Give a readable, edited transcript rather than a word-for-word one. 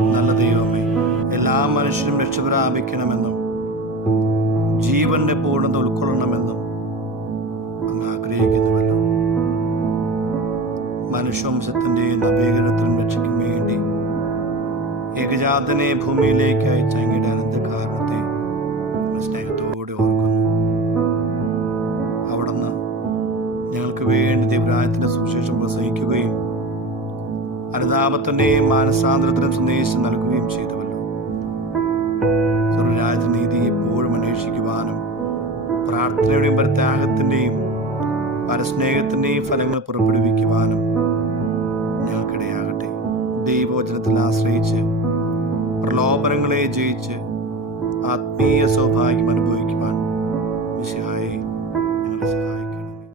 നല്ല ദൈവമേ, എല്ലാ മനുഷ്യരും രക്ഷ പ്രാപിക്കണമെന്നും ജീവന്റെ പൂർണ്ണത ഉൾക്കൊള്ളണമെന്നും അങ്ങ് ആഗ്രഹിക്കുന്നുവല്ലോ. മനുഷ്യവംശത്തിന്റെ നവീകരണത്തിനും രക്ഷയ്ക്കും വേണ്ടി ഏകജാതനെ ഭൂമിയിലേക്ക് അയച്ച അങ്ങയുടെ അനന്ത കാരണത്തെ സ്നേഹത്തോടെ ഓർക്കുന്നു. അവിടുന്ന് ഞങ്ങൾക്ക് വേണ്ടി ദൈവരാജ്യത്തിന്റെ സുവിശേഷം പ്രസംഗിക്കുകയും അനുതാപത്തിന്റെയും മാനസാന്തരത്തിനും സന്ദേശം നൽകുകയും ചെയ്തുവല്ലോ. സ്വർഗരാജ്യനീതി എപ്പോഴും അന്വേഷിക്കുവാനും പ്രാർത്ഥനയുടെയും പരിത്യാഗത്തിന്റെയും പരസ്നേഹത്തിന്റെയും ഫലങ്ങൾ പുറപ്പെടുവിക്കുവാനും ഞങ്ങൾക്കിടയാകട്ടെ. ദൈവവചനത്തിൽ ആശ്രയിച്ച് പ്രലോഭനങ്ങളെ ജയിച്ച് ആത്മീയ സൗഭാഗ്യം അനുഭവിക്കുവാൻ മിശിഹായെ ഞങ്ങളെ സഹായിക്കും.